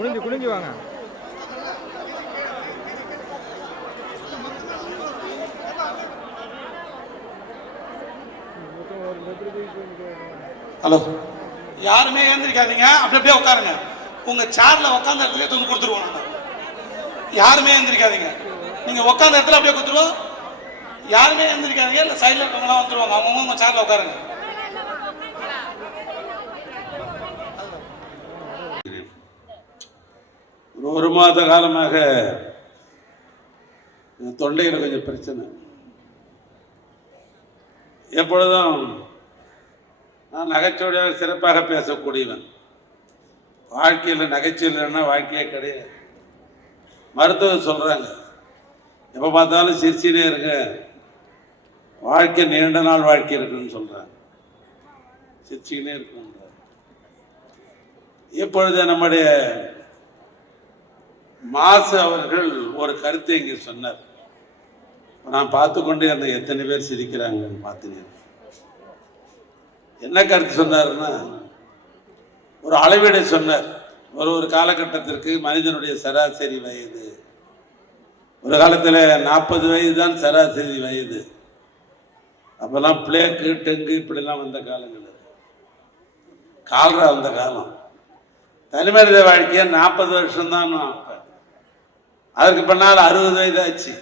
குனிஞ்சு வாங்க. ஹலோ, யாருமே எழுந்திருக்காதீங்க, அப்படியே உட்காருங்க. உங்க சேர்ல உட்காந்த இடத்துல தூக்கி கொடுத்துருவோம். நாங்கள் யாருமே எழுந்திருக்காதீங்க, நீங்க உட்காந்த இடத்துல அப்படியே கொடுத்துருவோம். யாருமே எழுந்திருக்காதீங்க, இல்லை சைடில் இருக்கவங்களாம் வந்துருவாங்க. அவங்க உங்க சேர்ல உட்காருங்க. ஒரு மாத காலமாக தொண்டையில் கொஞ்சம் பிரச்சனை. எப்பொழுதும் நான் நகைச்சுவையாக சிறப்பாக பேசக்கூடியவன். வாழ்க்கையில் நகைச்சுவை இல்லைன்னா வாழ்க்கையே கிடையாது. மருத்துவர் சொல்கிறாங்க, எப்போ பார்த்தாலும் சிரிச்சினே இருங்க, வாழ்க்கை நீண்ட நாள் வாழ்க்கை இருக்குன்னு சொல்கிறாங்க. சிரிச்சிக்கினே இருக்கணும். இப்பொழுது நம்முடைய மாசு அவர்கள் ஒரு கருத்தை இங்கே சொன்னார். நான் பார்த்து கொண்டே இருந்தேன், எத்தனை பேர் சிரிக்கிறாங்கன்னு பார்த்துனேன். என்ன கருத்து சொன்னார்னா, ஒரு அளவீடை சொன்னார். ஒரு காலகட்டத்திற்கு மனிதனுடைய சராசரி வயது, ஒரு காலத்தில் 40 வயது தான் சராசரி வயது. அப்போல்லாம் பிளேக்கு டெங்கு இப்படிலாம் வந்த காலங்கள், கால்ரா வந்த காலம். தனி மனித வாழ்க்கையை 40 வருஷம்தான். அதற்கு பின்னால் 60 வயது ஆச்சு.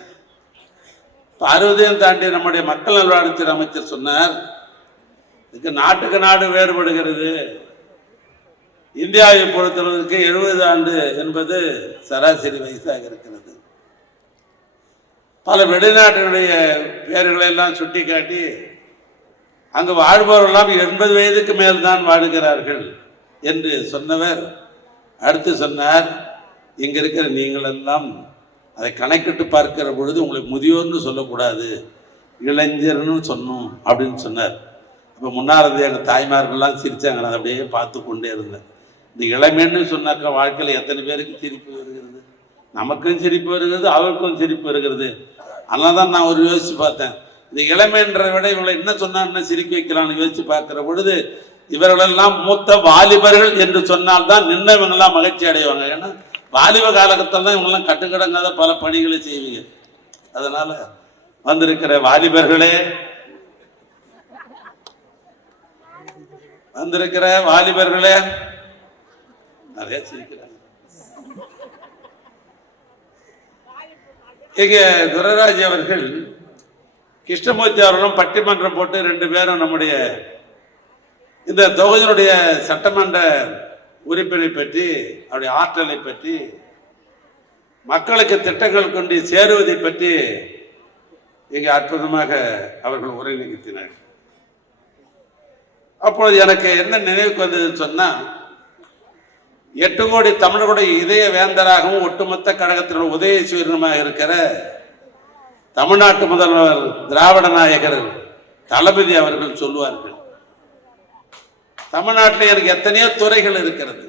இப்போ 60ஐயும் தாண்டி நம்முடைய மக்கள் நல்வாழ்வுத்துறை அமைச்சர் சொன்னார், இதுக்கு நாட்டுக்கு நாடு வேறுபடுகிறது. இந்தியாவை பொறுத்தளவுக்கு 70 ஆண்டு என்பது சராசரி வயசாக இருக்கிறது. பல வெளிநாட்டினுடைய பெயர்களை எல்லாம் சுட்டி காட்டி அங்கு வாழ்பவர்களெல்லாம் 80 வயதுக்கு மேல் தான் வாழுகிறார்கள் என்று சொன்னவர் அடுத்து சொன்னார், இங்க இருக்கிற நீங்கள் எல்லாம் அதை கணக்கிட்டு பார்க்கிற பொழுது உங்களுக்கு முதியோர்னு சொல்லக்கூடாது, இளைஞர்னு சொன்னோம் அப்படின்னு சொன்னார். இப்போ முன்னால் இருந்து எங்கள் தாய்மார்கள்லாம் சிரித்தாங்க, நான் அப்படியே பார்த்து கொண்டே இருந்தேன். இந்த இளமைன்னு சொன்னாக்கா வாழ்க்கையில் எத்தனை பேருக்கு சிரிப்பு வருகிறது, நமக்கும் சிரிப்பு வருகிறது, அவருக்கும் சிரிப்பு வருகிறது. அதனால தான் நான் ஒரு யோசித்து பார்த்தேன், இந்த இளமைன்றதை விட இவங்களை என்ன சொன்னான்னு சிரிக்க வைக்கலான்னு யோசித்து பார்க்குற பொழுது இவர்களெல்லாம் மூத்த வாலிபர்கள் என்று சொன்னால்தான் நின்னவங்கெல்லாம் மகிழ்ச்சி அடைவாங்க. ஏன்னா வாலிப காலகட்டத்தில் தான் இவங்கெல்லாம் கட்டுக்கடங்காத பல பணிகளை செய்வீங்க. அதனால வந்திருக்கிற வாலிபர்களே, நிறைய சிரிக்கிறாங்க. இங்க துரைராஜ் அவர்கள் கிருஷ்ணமூர்த்தி அவர்களும் பட்டிமன்றம் போட்டு 2 பேரும் நம்முடைய இந்த தொகுதியினுடைய சட்டமன்ற உறுப்பினை பற்றி, அவருடைய ஆற்றலை பற்றி, மக்களுக்கு திட்டங்கள் கொண்டு சேருவதை பற்றி இங்கே அற்புதமாக அவர்கள் உரை நிகழ்த்தினார். அப்பொழுது எனக்கு என்ன நினைவுக்கு வந்ததுன்னு சொன்னால், 8 கோடி தமிழர்களுடைய இதய வேந்தராகவும் ஒட்டுமொத்த கழகத்தினுடைய உதயசூரியனமாக இருக்கிற தமிழ்நாட்டு முதல்வர் திராவிட நாயகர் தளபதி அவர்கள் சொல்லுவார்கள், தமிழ்நாட்டில் எனக்கு எத்தனையோ துறைகள் இருக்கிறது,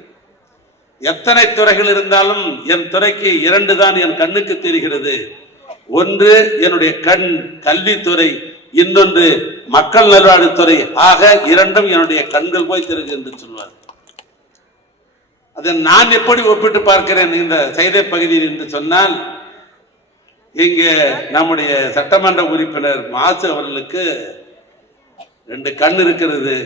எத்தனை துறைகள் இருந்தாலும் என் துறைக்கு 2 தான் என் கண்ணுக்கு தெரிகிறது. ஒன்று என்னுடைய கண் கல்வித்துறை, இன்னொன்று மக்கள் நல்வாழ்வுத்துறை. ஆக 2ம் என்னுடைய கண்கள் போய் திறகு என்று சொல்வார். அதை நான் எப்படி ஒப்பிட்டு பார்க்கிறேன் இந்த சைதை பகுதியில் என்று சொன்னால், இங்கே நம்முடைய சட்டமன்ற உறுப்பினர் மாசு அவர்களுக்கு 2 கண் இருக்கிறது.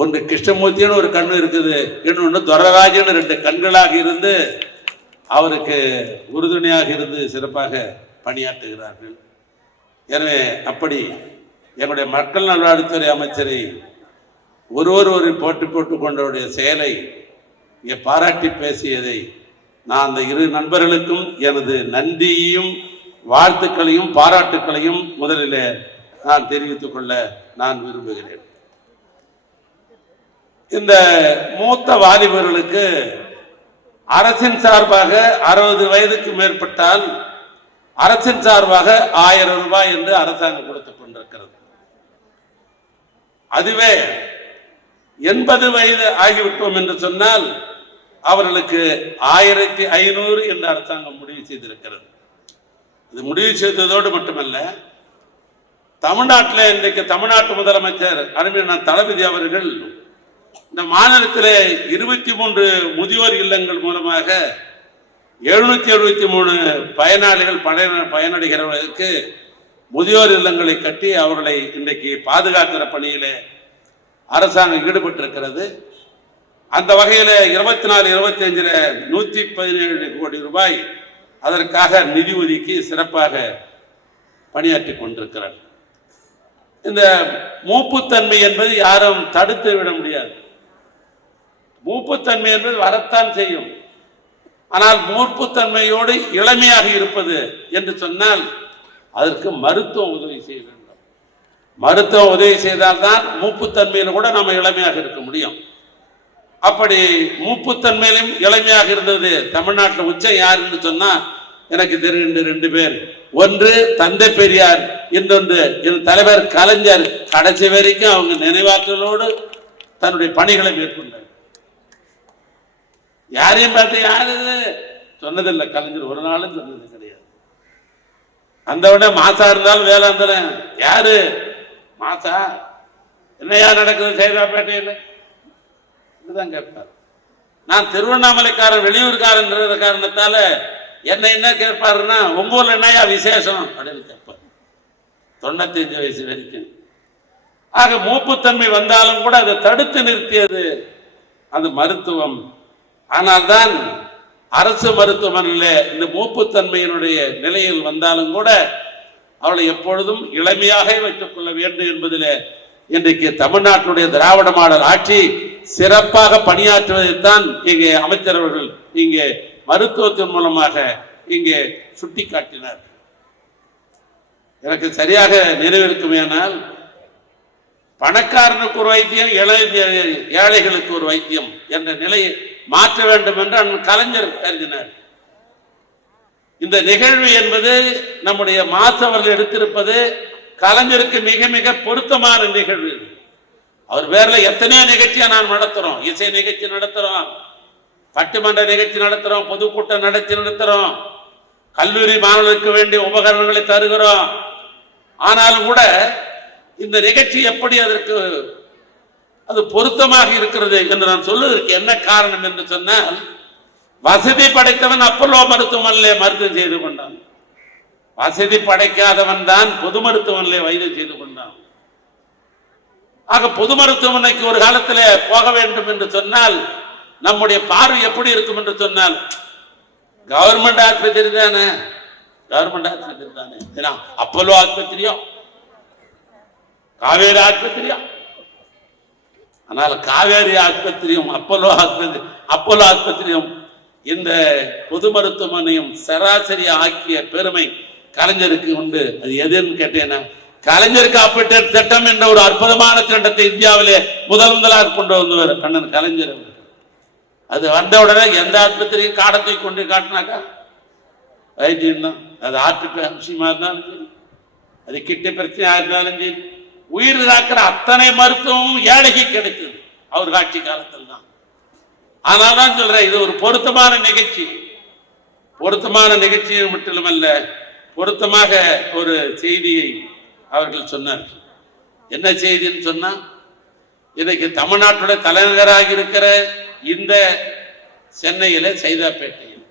ஒன்று கிருஷ்ணமூர்த்தின்னு ஒரு கண்ணு இருக்குது, இன்னொன்று துரைராஜன் 2 கண்களாக இருந்து அவருக்கு உறுதுணையாக இருந்து சிறப்பாக பணியாற்றுகிறார்கள். எனவே அப்படி என்னுடைய மக்கள் நல்வாழ்வுத்துறை அமைச்சரை ஒரு போட்டு கொண்டவருடைய செயலை இங்கே பாராட்டி பேசியதை நான் அந்த 2 நண்பர்களுக்கும் எனது நன்றியையும் வாழ்த்துக்களையும் பாராட்டுக்களையும் முதலில் நான் தெரிவித்துக் கொள்ள நான் விரும்புகிறேன். இந்த மூத்த வாலிபர்களுக்கு அரசின் சார்பாக 60 வயதுக்கு மேற்பட்டால் அரசின் சார்பாக 1000 ரூபாய் என்று அரசாங்கம் கொடுத்துக் கொண்டிருக்கிறது. அதுவே 80 வயது ஆகிவிட்டோம் என்று சொன்னால் அவர்களுக்கு 1500 என்று அரசாங்கம் முடிவு செய்திருக்கிறது. இது முடிவு செய்ததோடு மட்டுமல்ல, தமிழ்நாட்டில் இன்றைக்கு தமிழ்நாட்டு முதலமைச்சர் அருமையான தளபதி அவர்கள் இந்த மாநிலத்தில் 23 முதியோர் இல்லங்கள் மூலமாக 773 பயனாளிகள் பயனடைகிறவர்களுக்கு முதியோர் இல்லங்களை கட்டி அவர்களை இன்றைக்கு பாதுகாக்கிற பணியிலே அரசாங்கம் ஈடுபட்டிருக்கிறது. அந்த வகையில் 24-25 117 கோடி ரூபாய் அதற்காக நிதி ஒதுக்கி சிறப்பாக பணியாற்றி கொண்டிருக்கிறார். இந்த மூப்புத்தன்மை என்பது யாரும் தடுத்து விட முடியாது. மூப்புத்தன்மை என்பது வரத்தான் செய்யும். ஆனால் மூப்புத்தன்மையோடு இளமையாக இருப்பது என்று சொன்னால் அதற்கு மருத்துவம் உதவி செய்ய வேண்டும். மருத்துவம் உதவி செய்தால்தான் மூப்புத்தன்மையில கூட நம்ம இளமையாக இருக்க முடியும். அப்படி மூப்புத்தன்மையிலும் இளமையாக இருந்தது தமிழ்நாட்டில் உச்சம் யாருன்னு சொன்னா எனக்கு தெரிந்த 2 பேர். ஒன்று தந்தை பெரியார், இன்னொன்று என் தலைவர் கலைஞர். கடைசி வரைக்கும் அவங்க நினைவாற்றலோடு தன்னுடைய பணிகளை மேற்கொண்டார். யாரையும் பார்த்து யாரு சொன்னதில்லை. கலைஞர் ஒரு நாளும் சொன்னது கிடையாது. அந்த விட மாசா இருந்தாலும் வேலை இருந்தாலும் யாரு மாசா என்னையா நடக்குது சைதாப்பேட்டையில் இதுதான் கேட்பார். நான் திருவண்ணாமலைக்காரன் வெளியூர்காரன் காரணத்தால என்ன கேட்பாருன்னா உங்க ஊர்ல என்னையா விசேஷம் அப்படின்னு கேட்பார். 95 வயசு வரைக்கும். ஆக மூப்புத்தன்மை வந்தாலும் கூட அதை தடுத்து நிறுத்தியது அது மருத்துவம். ஆனால்தான் அரசு மருத்துவமனையில் இந்த மூப்புத்தன்மையினுடைய நிலையில் வந்தாலும் கூட அவளை எப்பொழுதும் இளமையாக வைத்துக் கொள்ள வேண்டும் என்பதில் இன்றைக்கு தமிழ்நாட்டுடைய திராவிட மாடல் ஆட்சி சிறப்பாக பணியாற்றுவதைத்தான் இங்கே அமைச்சர் அவர்கள் இங்கே மருத்துவத்தின் மூலமாக இங்கே சுட்டி காட்டினார். எனக்கு சரியாக நினைவிருக்குமேனால் பணக்காரனுக்கு ஒரு வைத்தியம், ஏழைகளுக்கு ஒரு வைத்தியம் என்ற நிலையை மாற்ற வேண்டும் என்று கலைஞர் கருதினார். இந்த நிகழ்வு என்பது நம்முடைய மாசவர்கள் எடுத்திருப்பது கலைஞருக்கு மிக மிக பொருத்தமான நிகழ்வு. அவர் பேர்ல எத்தனையோ நிகழ்ச்சியா நான் நடத்துறோம். இசை நிகழ்ச்சி நடத்துறோம், பட்டுமன்ற நிகழ்ச்சி நடத்துறோம், பொதுக்கூட்டம் நடத்துறோம், கல்லூரி மாணவர்களுக்கு வேண்டிய உபகரணங்களை தருகிறோம். ஆனாலும் கூட இந்த நிகழ்ச்சி எப்படி அதற்கு அது பொருத்தமாக இருக்கிறது என்று நான் சொல்வதற்கு என்ன காரணம் என்று சொன்னால், வசதி படைத்தவன் அப்பல்லோ மருத்துவமனையிலே மருத்துவம் செய்து கொண்டான். வசதி படைக்காதவன் தான் பொது மருத்துவமனையிலே வைத்தியம் செய்து கொண்டான். ஆக பொது மருத்துவமனைக்கு ஒரு காலத்தில் போக வேண்டும் என்று சொன்னால் நம்முடைய பார்வை எப்படி இருக்கும் என்று சொன்னால் கவர்மெண்ட் ஆஸ்பத்திரி தானே, கவர்மெண்ட் ஆஸ்பத்திரி தானே, அப்பல்லோ ஆஸ்பத்திரியா காவேரி ஆஸ்பத்திரியா. ஆனால் காவேரி ஆஸ்பத்திரியும் அப்பல்லோ ஆஸ்பத்திரியும் இந்த பொது மருத்துவமனையும் சராசரி ஆக்கிய பெருமை கலைஞருக்கு உண்டு. அது எதுன்னு கேட்டேன்னா, கலைஞர் காப்பீட்டு திட்டம் என்ற ஒரு அற்புதமான திட்டத்தை இந்தியாவிலே முதலாக கொண்டு வந்தவர் கண்ணன் கலைஞர். அது வந்த உடனே எந்த ஆஸ்பத்திரியும் காடத்தை கொண்டு காட்டினாக்கா வைத்தியம் தான். அது ஆர்ட் விஷயமா இருந்தாலும் சரி, அது கிட்ட பிரச்சனையா இருந்தாலும் சரி, உயிர் காக்கிற அத்தனை மருத்துவமும் ஏழைக்கு கிடைத்தது அவர் ஆட்சி காலத்தில் தான். ஆனால்தான் சொல்றேன், இது ஒரு பொருத்தமான நிகழ்ச்சி. பொருத்தமான நிகழ்ச்சியை மட்டுமல்ல, பொருத்தமாக ஒரு செய்தியை அவர்கள் சொன்னார். என்ன செய்தின்னு சொன்னா, இன்னைக்கு தமிழ்நாட்டுடைய தலைநகராக இருக்கிற இந்த சென்னையில சைதாப்பேட்டையில்,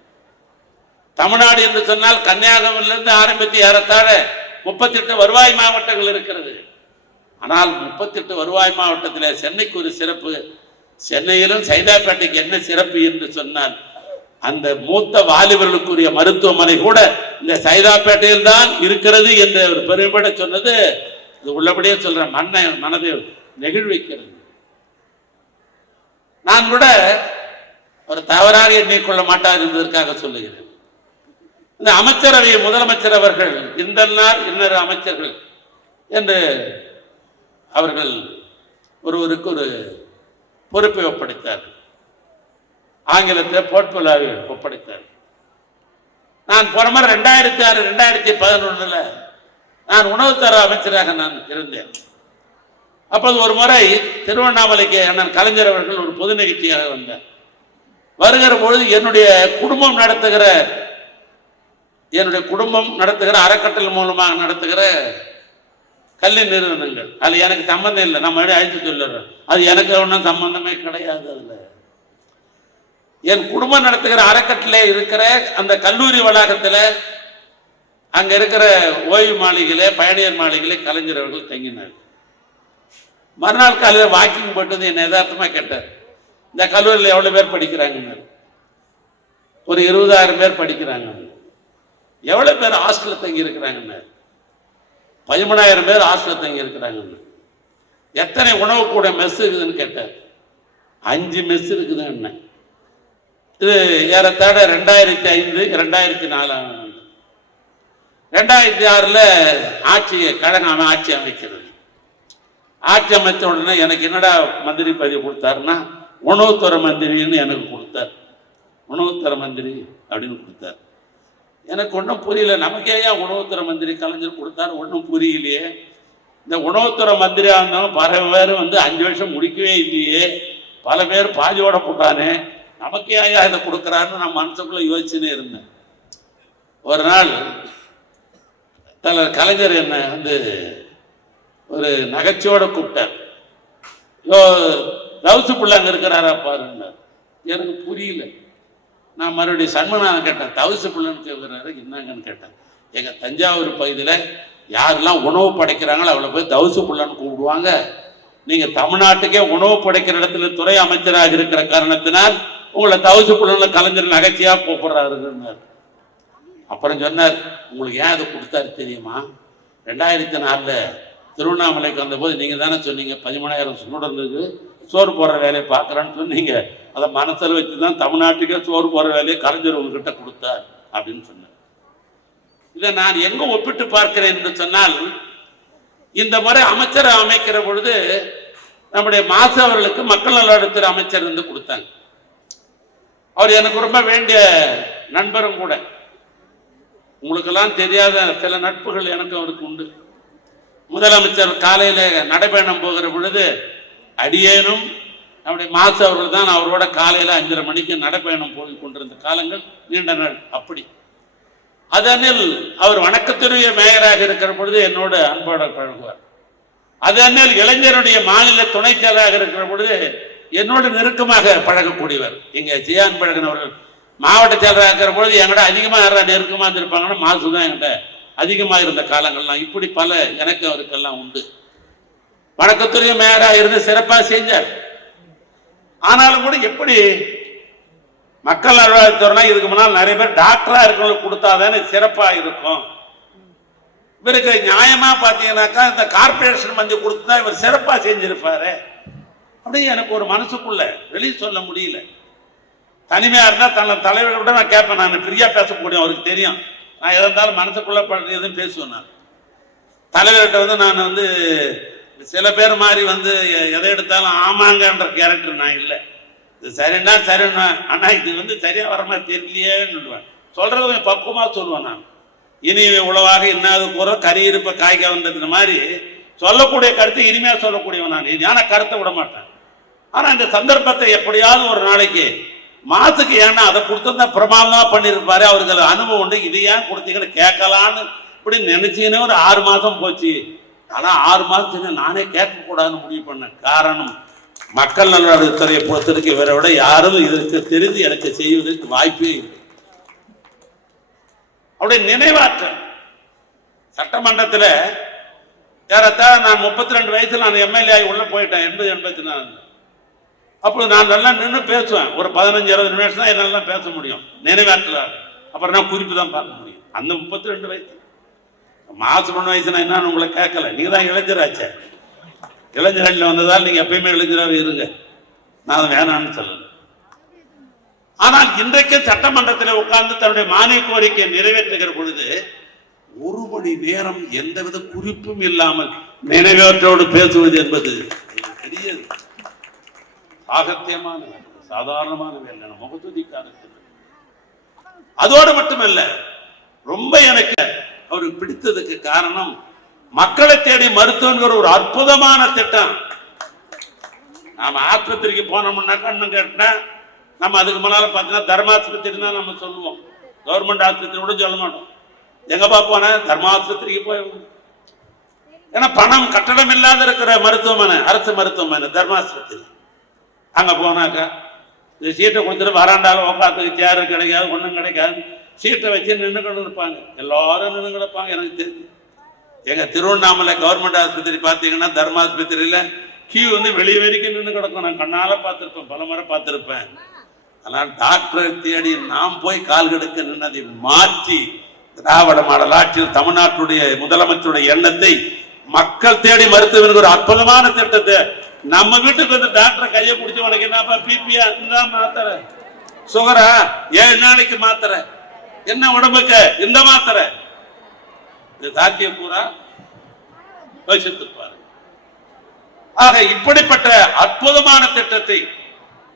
தமிழ்நாடு என்று சொன்னால் கன்னியாகுமரியிலிருந்து ஆரம்பித்து ஏறத்தாழ 38 வருவாய் மாவட்டங்கள் இருக்கிறது. ஆனால் 38 வருவாய் மாவட்டத்தில் சென்னைக்கு ஒரு சிறப்பு. சென்னையிலும் சைதாப்பேட்டைக்கு என்ன சிறப்பு என்று சொன்னால், அந்த மூத்த வாலிபர்களுக்குரிய மருத்துவமனை கூட இந்த சைதாப்பேட்டையில் தான் இருக்கிறது என்று ஒரு பெருமைப்பட சொன்னது இது உள்ளபடியே சொல்றேன், மனதை நெகிழ்விக்கிறது. நான் கூட ஒரு தவறாக எண்ணிக்கொள்ள மாட்டார் என்பதற்காக சொல்லுகிறேன். இந்த அமைச்சரவை முதலமைச்சர் அவர்கள் இன்னொரு அமைச்சர்கள் என்று அவர்கள் ஒருவருக்கு ஒரு பொறுப்பை ஒப்படைத்தார். ஆங்கிலத்தில் போர்ட்போலியோவை ஒப்படைத்தார். நான் போன 2006 2011 நான் உணவுத்தர அமைச்சராக நான் இருந்தேன். அப்போது ஒரு முறை திருவண்ணாமலைக்கு அண்ணன் கலைஞர் அவர்கள் ஒரு பொது நிகழ்ச்சியாக வந்தார். வருகிற பொழுது என்னுடைய குடும்பம் நடத்துகிற அறக்கட்டளை மூலமாக நடத்துகிற கல்வி நிறுவனங்கள். அது எனக்கு சம்பந்தம் இல்லை, நான் மறுபடியும் அழைத்து சொல்லிடுறேன். அது எனக்கு ஒன்றும் சம்பந்தமே கிடையாது. அதில் என் குடும்பம் நடத்துகிற அறக்கட்டளை இருக்கிற அந்த கல்லூரி வளாகத்தில் அங்கே இருக்கிற ஓய்வு மாளிகையிலே, பயணியர் மாளிகையிலே கலைஞர் அவர்கள் தங்கினார். மறுநாள் காலையில் வாக்கிங் போட்டு என்னை யதார்த்தமாக கேட்டார், இந்த கல்லூரியில் எவ்வளோ பேர் படிக்கிறாங்கன்னு. ஒரு 20,000 பேர் படிக்கிறாங்க. எவ்வளோ பேர் ஹாஸ்டலில் தங்கி இருக்கிறாங்கன்னு. 13,000 பேர் ஹாஸ்டலில் தங்கி இருக்கிறாங்கன்னு. எத்தனை உணவு கூட மெஸ் இருக்குதுன்னு கேட்டார். 5 மெஸ் இருக்குதுன்னு. இது ஏறத்தாழ 2005 2004 2006 ஆட்சி கழகம் ஆட்சி அமைக்கிறது. ஆட்சி அமைச்ச உடனே எனக்கு என்னடா மந்திரி பதவி கொடுத்தாருன்னா, உணவுத்துறை மந்திரின்னு எனக்கு கொடுத்தார். உணவுத்துறை மந்திரி அப்படின்னு கொடுத்தார். எனக்கு ஒன்றும் புரியல. நமக்கே ஏன் உணவுத்துறை மந்திரி கலைஞர் கொடுத்தாரு ஒன்றும் புரியலையே. இந்த உணவுத்துறை மந்திரியாக இருந்தவங்க பல பேர் 5 வருஷம் முடிக்கவே இல்லையே, பல பேர் பாதியோட போட்டானே, நமக்கே ஐயா இதை கொடுக்குறாருன்னு நான் மனசுக்குள்ள யோசிச்சுன்னே இருந்தேன். ஒரு நாள் கலைஞர் என்ன ஒரு நகைச்சுவோட கூப்பிட்டார். ரவுசு புள்ள அங்கே இருக்கிறாரா பாருங்க. எனக்கு புரியல. நான் மறுபடியும் சண்முகநாதன் கேட்டேன், தவுசு புள்ளன்னு கேட்குறாரு என்னங்கன்னு கேட்டேன். எங்கள் தஞ்சாவூர் பகுதியில் யாரெல்லாம் உணவு படைக்கிறாங்களோ அவளை போய் தவுசு புள்ளன்னு கூப்பிடுவாங்க. நீங்கள் தமிழ்நாட்டுக்கே உணவு படைக்கிற இடத்துல துறை அமைச்சராக இருக்கிற காரணத்தினால் உங்களை தவுசு புள்ளன்னு கலைஞர் நகைச்சியாக கூப்பிடுறாருன்னார். அப்புறம் சொன்னார், உங்களுக்கு ஏன் அதை கொடுத்தாரு தெரியுமா? 2004 திருவண்ணாமலைக்கு வந்தபோது நீங்கள் தானே சொன்னீங்க 13,000 ஸ்டூடெண்ட்டுக்கு சோறு போடுற வேலையை பார்க்குறான்னு சொன்னீங்க. அதை மனசில் வச்சு தான் தமிழ்நாட்டுக்கே சோறு போடுற வேலையை கலைஞர் உங்ககிட்ட கொடுத்தார் அப்படின்னு சொன்னார். இதை நான் எங்கே ஒப்பிட்டு பார்க்கிறேன் என்று சொன்னால், இந்த முறை அமைச்சரை அமைக்கிற பொழுது நம்முடைய மாசு அவர்களுக்கு மக்கள் நல்வாழ்வுத்துறை அமைச்சர் கொடுத்தாங்க. அவர் எனக்கு ரொம்ப வேண்டிய நண்பரும் கூட. உங்களுக்கெல்லாம் தெரியாத சில நட்புகள் எனக்கு அவருக்கு உண்டு. முதலமைச்சர் காலையில் நடைபயணம் போகிற பொழுது அடியேனும் நம்முடைய மாசு அவர்கள் தான் அவரோட காலையில் 5:30 மணிக்கு நடைபயணம் போய் கொண்டிருந்த காலங்கள் நீண்ட நாள். அப்படி அதனில் அவர் வணக்கத்துடைய மேயராக இருக்கிற பொழுது என்னோட அன்போட பழகுவார். அதனில் இளைஞருடைய மாநில துணை செயலராக இருக்கிற பொழுது என்னோடு நெருக்கமாக பழகக்கூடியவர். இங்கே ஜியான் பழகன் அவர்கள் மாவட்ட செயலராக இருக்கிற பொழுது என்கிட்ட அதிகமாக யாரா நெருக்கமாக இருந்திருப்பாங்கன்னா மாசு தான் என்கிட்ட அதிகமாக இருந்த காலங்கள்லாம். இப்படி பல எனக்கு அவருக்கெல்லாம் உண்டு. வணக்கத்துறை மேயராக இருந்து சிறப்பாக செஞ்சார். ஆனாலும் கூட எப்படி மக்கள் நல்வாழ்வுத்துறைனா இதுக்கு முன்னால் நிறைய பேர் டாக்டராக இருக்கவங்களுக்கு கொடுத்தாதானே சிறப்பாக இருக்கும். இவருக்கு நியாயமா பார்த்தீங்கன்னாக்கா இந்த கார்பரேஷன் மந்தி கொடுத்துதான் இவர் சிறப்பாக செஞ்சிருப்பாரு அப்படின்னு எனக்கு ஒரு மனசுக்குள்ள வெளியே சொல்ல முடியல. தனிமையாக இருந்தால் தன் தலைவரை விட நான் கேட்பேன். நான் ஃப்ரீயா பேசக்கூடிய அவருக்கு தெரியும். நான் எதாக இருந்தாலும் மனசுக்குள்ள எதுவும் பேசுவேன். நான் தலைவர்கிட்ட நான் சில பேர் மாதிரி எதை எடுத்தாலும் ஆமாங்கன்ற கேரக்டர் நான் இல்லை. இது சரின்னா சரிண்ணா, ஆனால் இது சரியா வர மாதிரி தெரியலையேன்னு சொல்லுவேன். சொல்றது பக்குவமாக சொல்லுவேன். நான் இனி உழவாக இன்னாது கூற கறி இருப்ப காய்க வந்தது மாதிரி சொல்லக்கூடிய கருத்தை இனிமையாக சொல்லக்கூடியவன் நான். ஞான கருத்தை விட மாட்டேன். ஆனால் இந்த சந்தர்ப்பத்தை எப்படியாவது ஒரு நாளைக்கு மாசுக்கு ஏன்னா அதை கொடுத்துருந்தா பிரமாதமாக பண்ணியிருப்பாரு. அவருக்கு அனுபவம் உண்டு. இது ஏன் கொடுத்தீங்கன்னு கேட்கலான்னு இப்படி நினைச்சிங்கன்னு ஒரு 6 மாதம் போச்சு. ஆனால் 6 மாதத்துக்கு நானே கேட்கக்கூடாதுன்னு முடிவு பண்ணேன். காரணம், மக்கள் நல்வாழ்வுத்துறையை பொறுத்தவரைக்கும் இவரை விட யாரும் இதற்கு தெரிந்து எனக்கு செய்வதற்கு வாய்ப்பே இல்லை. அவருடைய நினைவாற்றல் சட்டமன்றத்தில் ஏறத்தாழ நான் 32 வயசுல நான் எம்எல்ஏ ஆகி உள்ள போயிட்டேன். 80-84. அப்போ நான் நல்லா நின்று பேசுவேன். ஒரு 15-20 நிமிஷம் தான் என்னால பேச முடியும் நினைவாற்றல். அப்புறம் நான் குறிப்பு தான் பார்க்க முடியும். அந்த 32 வயசு மாசு பண்ண வயசுனா என்னன்னு உங்களை கேட்கல. நீங்க தான் இளைஞராச்சே. இளைஞர்கள் வந்ததால் நீங்க எப்பயுமே இளைஞராக இருங்க. நான் வேணான்னு சொல்லல. ஆனால் இன்றைக்கு சட்டமன்றத்தில் உட்கார்ந்து தன்னுடைய மானிய கோரிக்கையை நிறைவேற்றுகிற பொழுது 1 மணி நேரம் எந்தவித குறிப்பும் இல்லாமல் நினைவேற்றோடு பேசுவது என்பது பெரிய சாகத்தியமான வேலை, சாதாரணமான வேலை, முகத்துதிக்காத. அதோடு மட்டுமல்ல, ரொம்ப எனக்கு அவருக்கு பிடித்ததுக்கு காரணம் மக்களை தேடி மருத்துவங்கிற ஒரு அற்புதமான திட்டம். நாம ஆஸ்பத்திரிக்கு போனோம்னாக்கா இன்னும் கேட்டா நம்ம அதுக்கு முன்னால பார்த்தீங்கன்னா தர்மாஸ்பத்திரி தான் நம்ம சொல்லுவோம். கவர்மெண்ட் ஆஸ்பத்திரி கூட சொல்ல மாட்டோம். எங்கப்பா போன தர்மாஸ்பத்திரிக்கு போய் ஏன்னா பணம் கட்டணம் இல்லாத இருக்கிற மருத்துவமனை, அரசு மருத்துவமனை தர்மாஸ்பத்திரி. அங்க போனாக்கா இந்த சீட்டை கொடுத்துட்டு வராண்டாலும் உட்காந்துக்கு சேரு கிடைக்காது, ஒன்றும் கிடைக்காது. சீட்டை வச்சு நின்றுக்கிட்டு இருப்பாங்க, எல்லாரும் நின்று கிடப்பாங்க. எனக்கு தெரிஞ்சு எங்க திருவண்ணாமலை கவர்மெண்ட் ஆஸ்பத்திரி பார்த்தீங்கன்னா தர்மாஸ்பத்திரியில கியூ வந்து வெளியே வரைக்கும் நின்று கிடக்கும். நான் கண்ணால பார்த்துருப்பேன், பல முறை பார்த்துருப்பேன். ஆனால் டாக்டரை தேடி நாம் போய் கால் கெடுக்க நின்னதை மாற்றி திராவிட மாடல் ஆட்சியில் தமிழ்நாட்டுடைய முதலமைச்சருடைய எண்ணத்தை மக்கள் தேடி மருத்துவ ஒரு அற்புதமான திட்டத்தை நம்ம வீட்டுக்கு வந்து டாக்டரை கையை பிடிச்சி உனக்கு என்னப்பா பிபியா இந்த மாத்திரை, சுகரா 7 நாளைக்கு மாத்திரை, என்ன உடம்புக்கு இந்த மாத்திரை, இது சாத்திய கூறா யோசித்துப்பாரு. ஆக இப்படிப்பட்ட அற்புதமான திட்டத்தை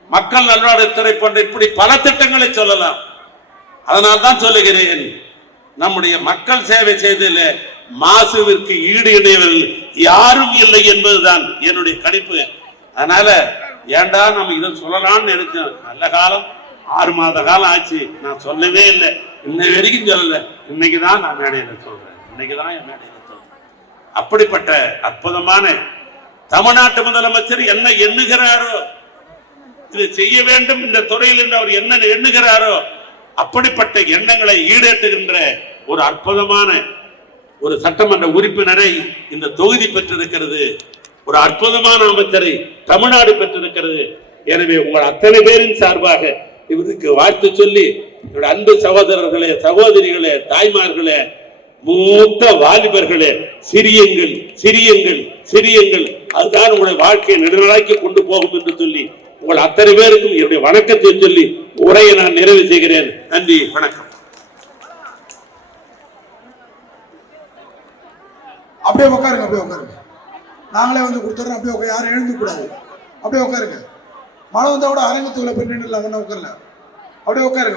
மக்கள் நல்வாழ்வுத்துறை போன்ற இப்படி பல திட்டங்களை சொல்லலாம். அதனால்தான் சொல்லுகிறேன், நம்முடைய மக்கள் சேவை செய்ததில் மாசுவிற்கு ஈடு இணையவர்கள் யாரும் இல்லை என்பதுதான் என்னுடைய கணிப்பு. அதனால ஏண்டா நம்ம இதை சொல்லலாம்னு நினைச்சோம். நல்ல காலம் 6 மாத காலம் ஆச்சு, நான் சொல்லவே இல்லை, இன்ன வரைக்கும் சொல்லல. இன்னைக்குதான் நான் மேடையில சொல்றேன், இன்னைக்குதான் என் மேடையில சொல்றேன். அப்படிப்பட்ட அற்புதமான தமிழ்நாட்டு முதலமைச்சர் என்ன எண்ணுகிறாரோ, இதை செய்ய வேண்டும் இந்த துறையில் என்று அவர் என்ன எண்ணுகிறாரோ அப்படிப்பட்ட எண்ணங்களை ஈடேற்றுகின்ற ஒரு அற்புதமான ஒரு சட்டமன்ற உறுப்பினரை இந்த தொகுதி பெற்றிருக்கிறது. ஒரு அற்புதமான அமைச்சரை தமிழ்நாடு பெற்றிருக்கிறது. எனவே உங்கள் அத்தனை பேரின் சார்பாக இவருக்கு வாழ்த்து சொல்லி, இவருடைய அன்பு சகோதரர்களே, சகோதரிகளே, தாய்மார்களே, மூத்த வாலிபர்களே, சிறியங்கள் சிறியங்கள் சிறியங்கள், அதுதான் உங்களுடைய வாழ்க்கையை நெடுநாளைக்கு கொண்டு போகும் என்று சொல்லி உங்கள் அத்தனை பேருக்கும் என்னுடைய வணக்கத்தை சொல்லி உரையை நான் நிறைவு செய்கிறேன். நன்றி, வணக்கம். அப்படியே உட்காருங்க, அப்படியே உட்காருங்க. நாங்களே வந்து கொடுத்துறோம். அப்படியே யாரும் எழுந்து கூடாது. அப்படியே உட்காருங்க. மழை வந்தா கூட அரங்கத்துக்குள்ள போய் நின்று உட்காரல. அப்படியே உட்காருங்க.